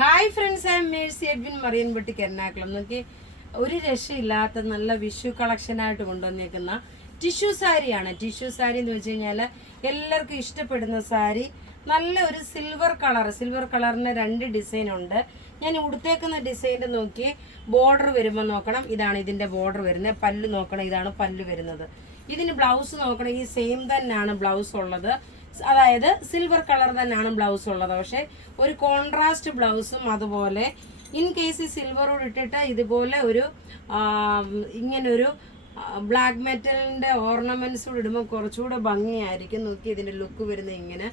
Hi friends, I M Mercy Edwin marine boutique Ernakulam. നോക്കി, ഒരു രക്ഷയില്ലാത്ത നല്ല വിഷു കളക്ഷനായിട്ട് കൊണ്ടുവന്നേക്കുന്ന ടിഷ്യൂ സാരിയാണ്. ടിഷ്യൂ സാരി എന്ന് വെച്ച് കഴിഞ്ഞാൽ എല്ലാവർക്കും ഇഷ്ടപ്പെടുന്ന സാരി. നല്ല ഒരു സിൽവർ കളറിന് രണ്ട് ഡിസൈൻ ഉണ്ട്. ഞാൻ ഉടുത്തേക്കുന്ന ഡിസൈൻ്റെ നോക്കി ബോർഡർ വരുമ്പോൾ നോക്കണം, ഇതാണ് ഇതിൻ്റെ ബോർഡർ വരുന്നത്. പല്ല് നോക്കണം, ഇതാണ് പല്ല് വരുന്നത്. ഇതിന് ബ്ലൗസ് നോക്കണം, ഈ സെയിം തന്നെയാണ് ബ്ലൗസ് ഉള്ളത്. അതായത് സിൽവർ കളർ തന്നെയാണ് ബ്ലൗസ് ഉള്ളത്. പക്ഷെ ഒരു കോൺട്രാസ്റ്റ് ബ്ലൗസും അതുപോലെ ഇൻ കേസ് സിൽവറോട് ഇട്ടിട്ട് ഇതുപോലെ ഒരു ഇങ്ങനൊരു ബ്ലാക്ക് മെറ്റലിൻ്റെ ഓർണമെന്റ്സ് ഇടുമ്പോൾ കുറച്ചുകൂടെ ഭംഗിയായിരിക്കും. നോക്കി, ഇതിൻ്റെ ലുക്ക് വരുന്നത് ഇങ്ങനെ.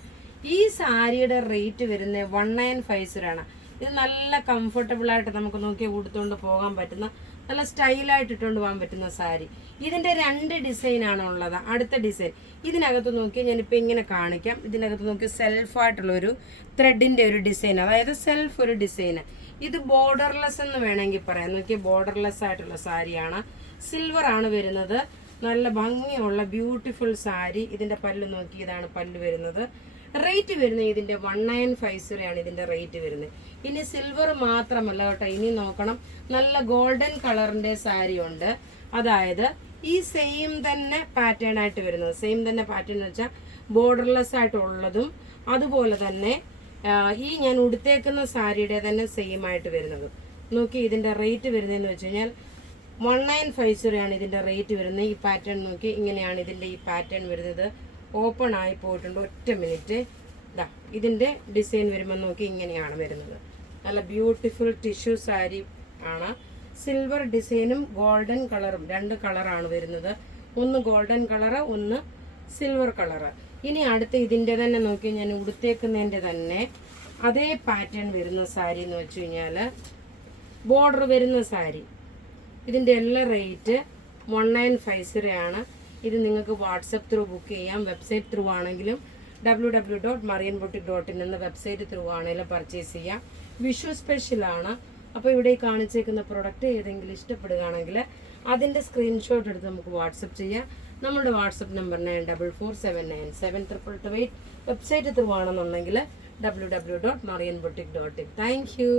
ഈ സാരിയുടെ റേറ്റ് വരുന്നത് 1950 ആണ്. ഇത് നല്ല കംഫർട്ടബിൾ ആയിട്ട് നമുക്ക് നോക്കി ഉടുത്തുകൊണ്ട് പോകാൻ പറ്റുന്ന, നല്ല സ്റ്റൈലായിട്ട് ഇട്ടുകൊണ്ട് പോകാൻ പറ്റുന്ന സാരി. ഇതിൻ്റെ രണ്ട് ഡിസൈനാണ് ഉള്ളത്. അടുത്ത ഡിസൈൻ ഇതിനകത്ത് നോക്കി ഞാനിപ്പോൾ ഇങ്ങനെ കാണിക്കാം. ഇതിനകത്ത് നോക്കി സെൽഫായിട്ടുള്ളൊരു ത്രെഡിൻ്റെ ഒരു ഡിസൈൻ, അതായത് സെൽഫ് ഒരു ഡിസൈന്. ഇത് ബോർഡർലെസ് എന്ന് വേണമെങ്കിൽ പറയാം. നോക്കി, ബോർഡർലെസ് ആയിട്ടുള്ള സാരിയാണ്. സിൽവർ ആണ് വരുന്നത്. നല്ല ഭംഗിയുള്ള ബ്യൂട്ടിഫുൾ സാരി. ഇതിൻ്റെ പല്ല് നോക്കി, ഇതാണ് പല്ല് വരുന്നത്. റേറ്റ് വരുന്നത് ഇതിൻ്റെ 1950 ആണ് ഇതിൻ്റെ റേറ്റ് വരുന്നത്. ഇനി സിൽവർ മാത്രമല്ല കേട്ടോ, ഇനി നോക്കണം, നല്ല ഗോൾഡൻ കളറിൻ്റെ സാരി ഉണ്ട്. അതായത് ഈ സെയിം തന്നെ പാറ്റേൺ ആയിട്ട് വരുന്നത്. സെയിം തന്നെ പാറ്റേൺ എന്ന് വെച്ചാൽ ബോർഡർലെസ് ആയിട്ടുള്ളതും അതുപോലെ തന്നെ ഈ ഞാൻ ഉടുത്തേക്കുന്ന സാരിയുടെ തന്നെ സെയിം ആയിട്ട് വരുന്നത്. നോക്കി, ഇതിൻ്റെ റേറ്റ് വരുന്നതെന്ന് വെച്ച് കഴിഞ്ഞാൽ 1950 ആണ് ഇതിൻ്റെ റേറ്റ് വരുന്നത്. ഈ പാറ്റേൺ നോക്കി, ഇങ്ങനെയാണ് ഇതിൻ്റെ ഈ പാറ്റേൺ വരുന്നത്. ഓപ്പൺ ആയി പോയിട്ടുണ്ട്. ഒറ്റ മിനിറ്റ്. ഇതാ ഇതിൻ്റെ ഡിസൈൻ വരുമ്പോൾ നോക്കി, ഇങ്ങനെയാണ് വരുന്നത്. നല്ല ബ്യൂട്ടിഫുൾ ടിഷ്യൂ സാരി ആണ്. സിൽവർ ഡിസൈനും ഗോൾഡൻ കളറും രണ്ട് കളറാണ് വരുന്നത്. ഒന്ന് ഗോൾഡൻ കളറ്, ഒന്ന് സിൽവർ കളറ്. ഇനി അടുത്ത് ഇതിൻ്റെ തന്നെ നോക്കി, ഞാൻ ഉടുത്തേക്കുന്നതിൻ്റെ തന്നെ അതേ പാറ്റേൺ വരുന്ന സാരി എന്ന് വെച്ച് കഴിഞ്ഞാൽ ബോർഡർ വരുന്ന സാരി. ഇതിൻ്റെ എല്ലാ റേറ്റ് 1950 ആണ്. ഇത് നിങ്ങൾക്ക് വാട്സപ്പ് ത്രൂ ബുക്ക് ചെയ്യാം. വെബ്സൈറ്റ് ത്രൂ ആണെങ്കിലും www.marianboutique.in എന്ന വെബ്സൈറ്റ് ത്രൂ ആണെങ്കിലും പർച്ചേസ് ചെയ്യാം. വിഷു സ്പെഷ്യലാണ്. അപ്പോൾ ഇവിടെ കാണിച്ചേക്കുന്ന പ്രൊഡക്റ്റ് ഏതെങ്കിലും ഇഷ്ടപ്പെടുകയാണെങ്കിൽ അതിൻ്റെ സ്ക്രീൻഷോട്ട് എടുത്ത് നമുക്ക് വാട്സപ്പ് ചെയ്യാം. നമ്മുടെ വാട്സപ്പ് നമ്പർ 9447978888. വെബ്സൈറ്റ് ത്രൂ ആണെന്നുണ്ടെങ്കിൽ www.marianboutique.in. Thank you.